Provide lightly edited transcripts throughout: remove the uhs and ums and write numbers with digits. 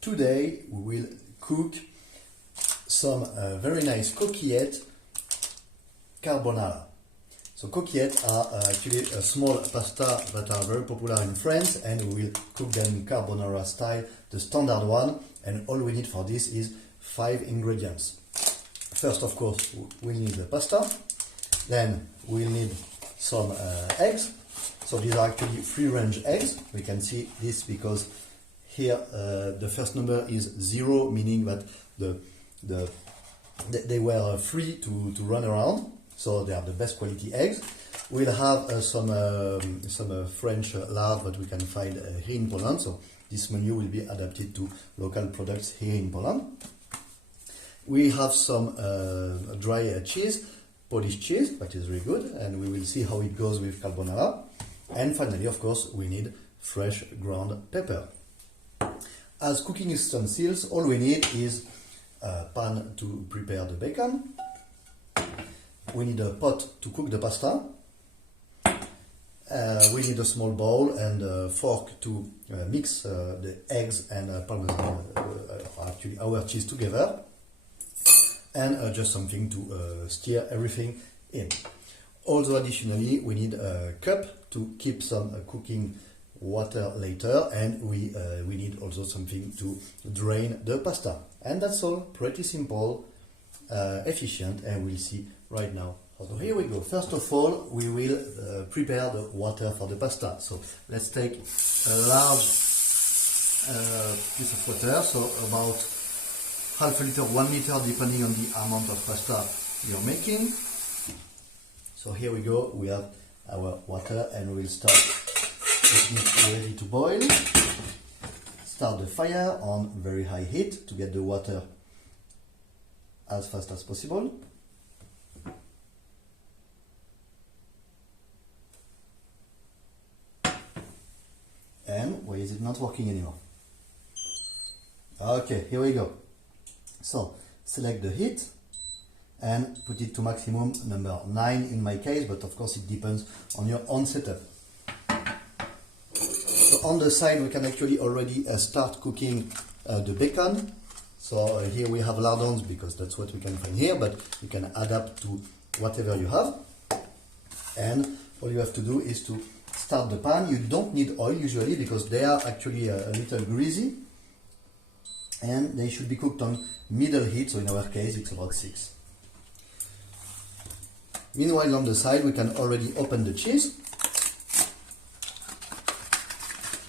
Today we will cook some very nice coquillettes carbonara. So coquillettes are actually a small pasta that are very popular in France, and we will cook them carbonara style, the standard one, and all we need for this is 5 ingredients. First, of course, we'll need the pasta, then we'll need some eggs. So these are actually free-range eggs. We can see this because here the first number is 0, meaning that they were free to run around, so they are the best quality eggs. We'll have some French lard that we can find here in Poland, so this menu will be adapted to local products here in Poland. We have some dry cheese, Polish cheese, that is very good, and we will see how it goes with carbonara. And finally, of course, we need fresh ground pepper. As cooking utensils, all we need is a pan to prepare the bacon. We need a pot to cook the pasta. We need a small bowl and a fork to mix the eggs and parmesan, actually our cheese together. And just something to stir everything in. Also, additionally, we need a cup to keep some cooking water later, and we need also something to drain the pasta. And that's all, pretty simple, efficient, and we'll see right now. So here we go. First of all, we will prepare the water for the pasta. So let's take a large piece of water, so about half a liter, 1 liter, depending on the amount of pasta you're making. So here we go, we have our water, and we'll start getting it ready to boil. Start the fire on very high heat to get the water as fast as possible. And why is it not working anymore? Okay, here we go. So select the heat and put it to maximum number 9 in my case, but of course it depends on your own setup. So on the side we can actually already start cooking the bacon. So here we have lardons because that's what we can find here, but you can adapt to whatever you have. And all you have to do is to start the pan. You don't need oil usually because they are actually a little greasy, and they should be cooked on middle heat, so in our case it's about 6. Meanwhile, on the side we can already open the cheese.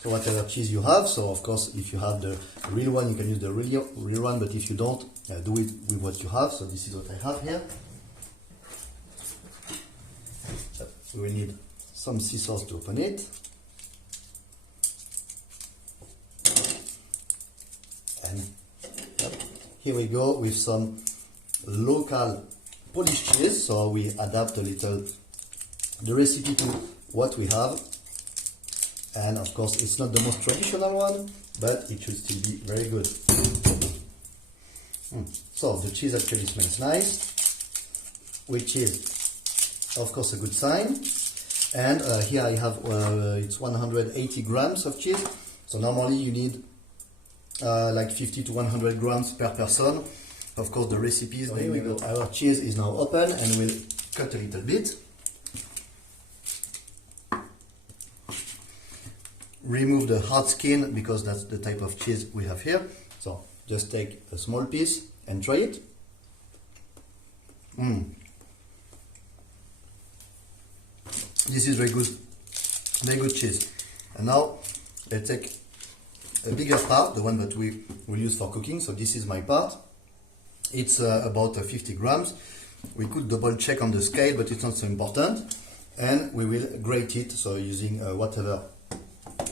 So whatever cheese you have, so of course if you have the real one you can use the real one, but if you don't, do it with what you have. So this is what I have here. So we will need some scissors to open it. And here we go with some local Polish cheese, so we adapt a little the recipe to what we have, and of course it's not the most traditional one, but it should still be very good. So the cheese actually smells nice, which is of course a good sign. And here I have it's 180 grams of cheese, so normally you need like 50 to 100 grams per person. Of course, the recipes. So here we go. Our cheese is now open, and we'll cut a little bit. Remove the hard skin because that's the type of cheese we have here. So just take a small piece and try it. This is very good cheese. And now let's take a bigger part, the one that we will use for cooking. So this is my part. It's about 50 grams. We could double check on the scale, but it's not so important. And we will grate it, so using whatever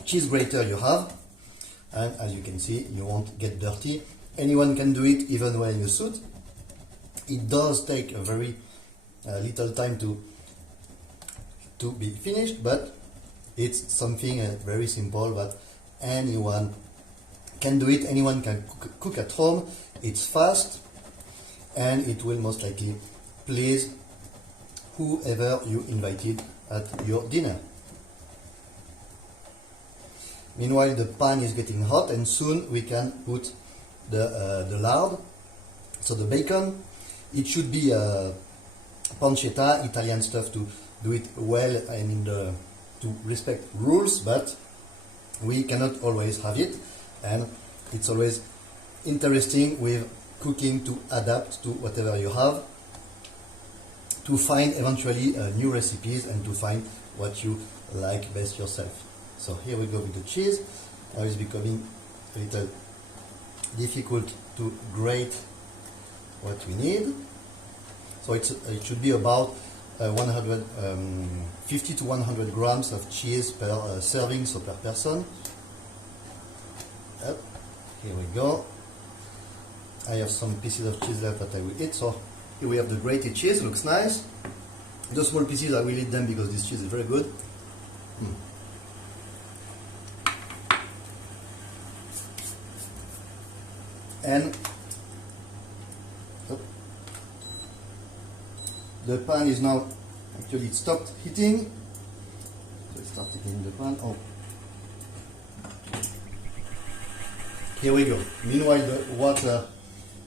cheese grater you have. And as you can see, you won't get dirty. Anyone can do it, even wearing a suit. It does take a very little time to be finished, but it's something very simple that anyone can do it. Anyone can cook at home. It's fast, and it will most likely please whoever you invited at your dinner. Meanwhile, the pan is getting hot, and soon we can put the lard. So the bacon, it should be pancetta, Italian stuff, to do it well and to respect rules, but we cannot always have it, and it's always interesting with cooking to adapt to whatever you have, to find eventually new recipes and to find what you like best yourself. So here we go with the cheese. Now it's becoming a little difficult to grate what we need. So it should be about 50 to 100 grams of cheese per serving, so per person. Yep. Here we go. I have some pieces of cheese left that I will eat. So here we have the grated cheese, looks nice. The small pieces I will eat them because this cheese is very good. And the pan is now, actually it stopped heating. So it started heating the pan. Oh. Here we go. Meanwhile the water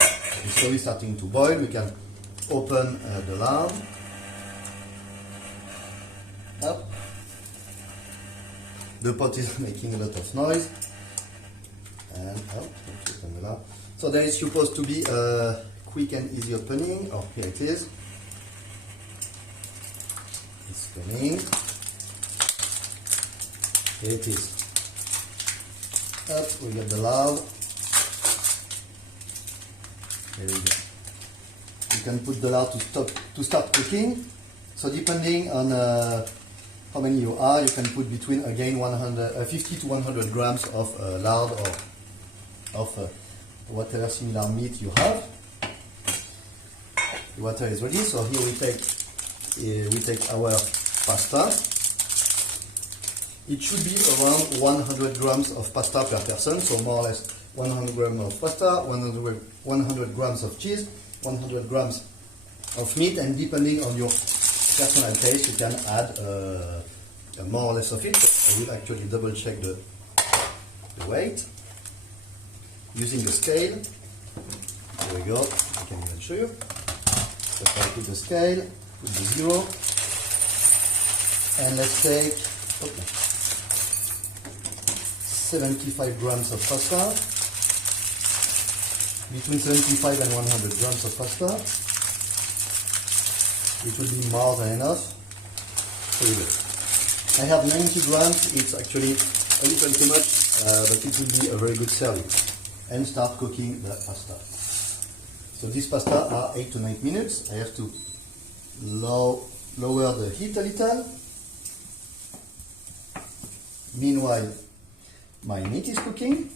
is slowly starting to boil. We can open the lard. Up. The pot is making a lot of noise. And open the lard. So there is supposed to be a quick and easy opening. Oh, here it is. It's coming. Here it is. Up, we get the lard. Here we go. You can put the lard to start cooking. So depending on how many you are, you can put between, again, 50 to 100 grams of lard or of whatever similar meat you have. The water is ready, so here we take our pasta. It should be around 100 grams of pasta per person, so more or less 100 grams of pasta, 100 grams of cheese, 100 grams of meat, and depending on your personal taste, you can add more or less of it. I will actually double check the weight using the scale. Here we go, I can even show you. So if I put the scale, put the 0, and let's take 75 grams of pasta, between 75 and 100 grams of pasta. It will be more than enough. Here we go. I have 90 grams, it's actually a little too much, but it will be a very good serving. And start cooking the pasta. So this pasta are 8 to 9 minutes. I have to lower the heat a little. Meanwhile, my meat is cooking.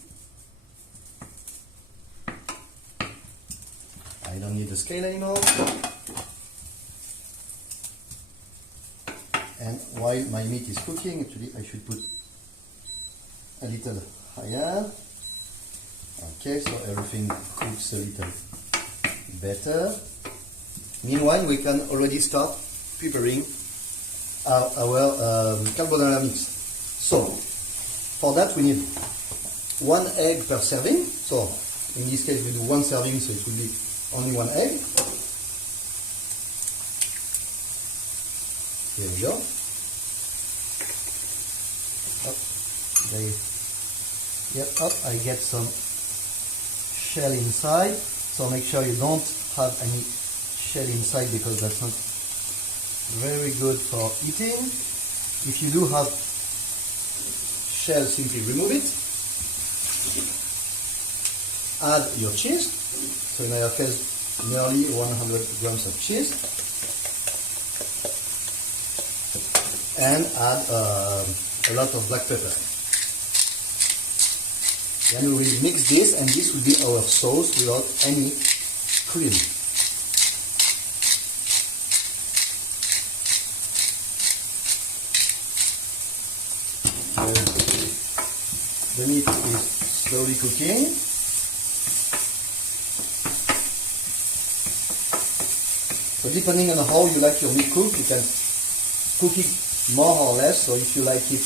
I don't need the scale anymore. And while my meat is cooking, actually I should put a little higher. Okay, so everything cooks a little better. Meanwhile, we can already start preparing our carbonara mix. So, for that we need 1 egg per serving. So, in this case we do 1 serving, so it will be only 1 egg. Here we go. Up, I get some shell inside, so make sure you don't have any shell inside because that's not very good for eating. If you do have shell, simply remove it. Add your cheese, so in our case nearly 100 grams of cheese, and add a lot of black pepper. Then we will mix this, and this will be our sauce without any cream. The meat is slowly cooking. So depending on how you like your meat cooked, you can cook it more or less. So if you like it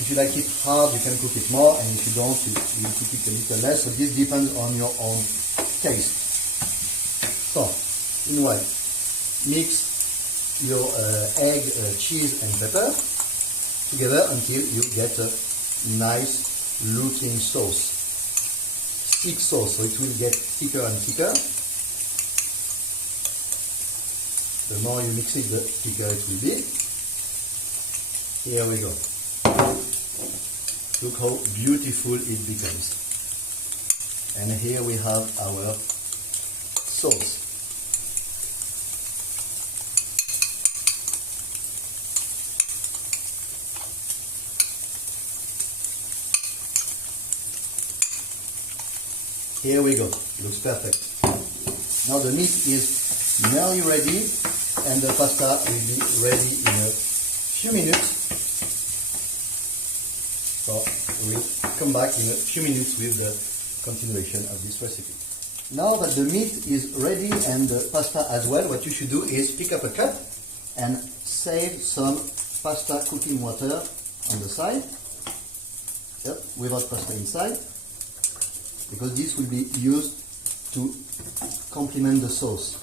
If you like it hard, you can cook it more, and if you don't, you cook it a little less. So this depends on your own taste. So, meanwhile, mix your egg, cheese and pepper together until you get a nice looking sauce. Thick sauce, so it will get thicker and thicker. The more you mix it, the thicker it will be. Here we go. Look how beautiful it becomes. And here we have our sauce. Here we go, looks perfect. Now the meat is nearly ready and the pasta will be ready in a few minutes. So we'll come back in a few minutes with the continuation of this recipe. Now that the meat is ready and the pasta as well, what you should do is pick up a cup and save some pasta cooking water on the side. Yep, without pasta inside. Because this will be used to complement the sauce.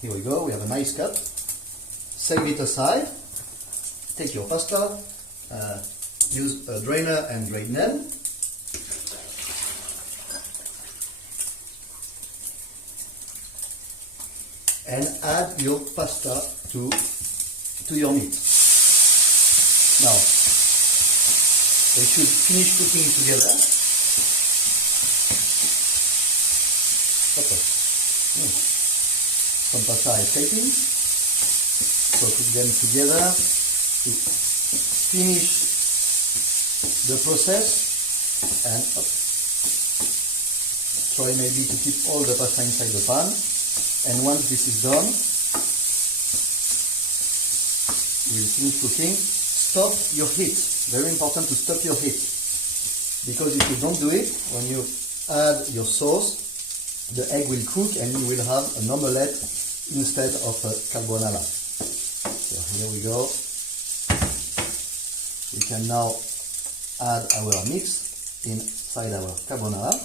Here we go, we have a nice cup. Save it aside. Take your pasta, use a drainer and drain them. And add your pasta to your meat. Now, they should finish cooking together. Some pasta escaping, so cook them together to finish the process, and try maybe to keep all the pasta inside the pan. And once this is done, you will finish cooking. Stop your heat. Very important to stop your heat, because if you don't do it, when you add your sauce, the egg will cook and you will have an omelette instead of a carbonara. So here we go. We can now add our mix inside our carbonara.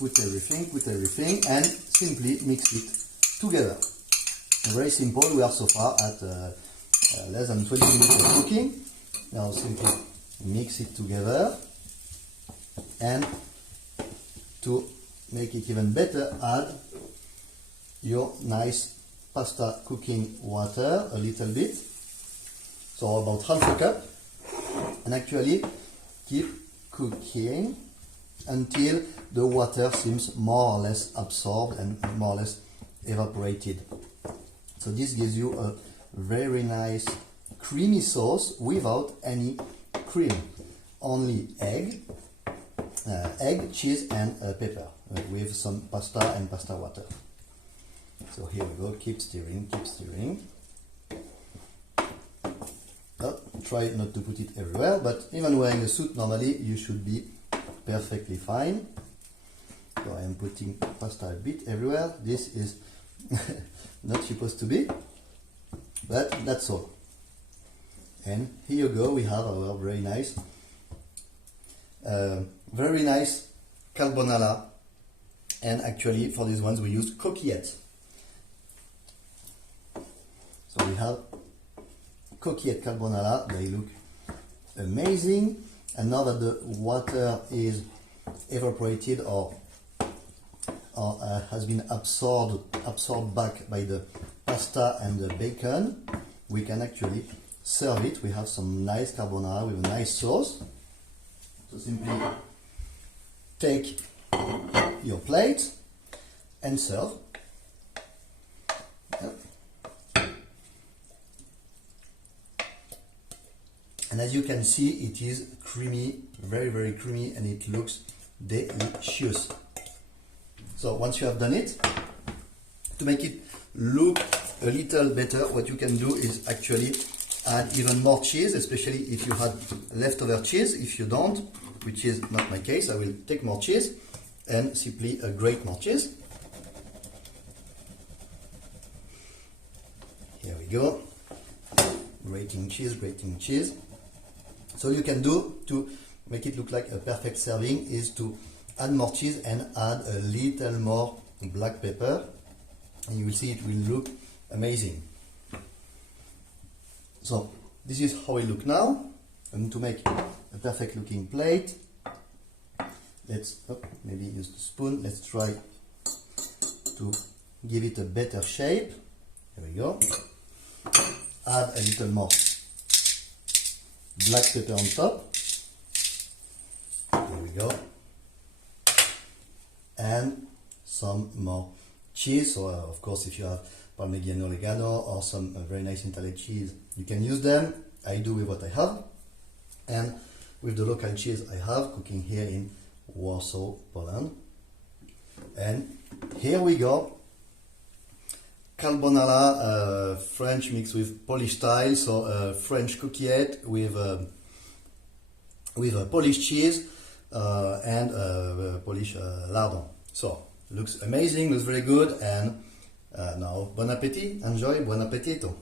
Put everything and simply mix it together. Very simple. We are so far at less than 20 minutes of cooking. Now simply mix it together. And to make it even better, add your nice pasta cooking water, a little bit, so about half a cup, and actually keep cooking until the water seems more or less absorbed and more or less evaporated. So this gives you a very nice creamy sauce without any cream, only egg, cheese and pepper with some pasta and pasta water. So here we go, keep stirring. Try not to put it everywhere, but even wearing a suit normally you should be perfectly fine. So I am putting pasta a bit everywhere. This is not supposed to be, but that's all. And here you go, we have our very nice carbonara, and actually for these ones we use coquillettes. So we have coquillette carbonara, they look amazing, and now that the water is evaporated or has been absorbed back by the pasta and the bacon, we can actually serve it. We have some nice carbonara with a nice sauce. So simply take your plate and serve. Yep. And as you can see, it is creamy, very creamy, and it looks delicious. So once you have done it, to make it look a little better, what you can do is actually add even more cheese, especially if you had leftover cheese. If you don't, which is not my case, I will take more cheese and simply grate more cheese. Here we go. grating cheese, grating cheese. So you can do to make it look like a perfect serving is to add more cheese and add a little more black pepper, and you will see it will look amazing. So this is how it look now. And to make a perfect looking plate, let's maybe use the spoon. Let's try to give it a better shape. There we go. Add a little more black pepper on top. There we go. And some more cheese. So of course, if you have Parmigiano Reggiano or some very nice Italian cheese, you can use them. I do with what I have, and with the local cheese I have, cooking here in Warsaw, Poland. And here we go. Carbonara, French mixed with Polish style, so French coquillette with a Polish cheese and Polish lardon. So looks amazing, looks very good, and now bon appetit, enjoy, buon appetito.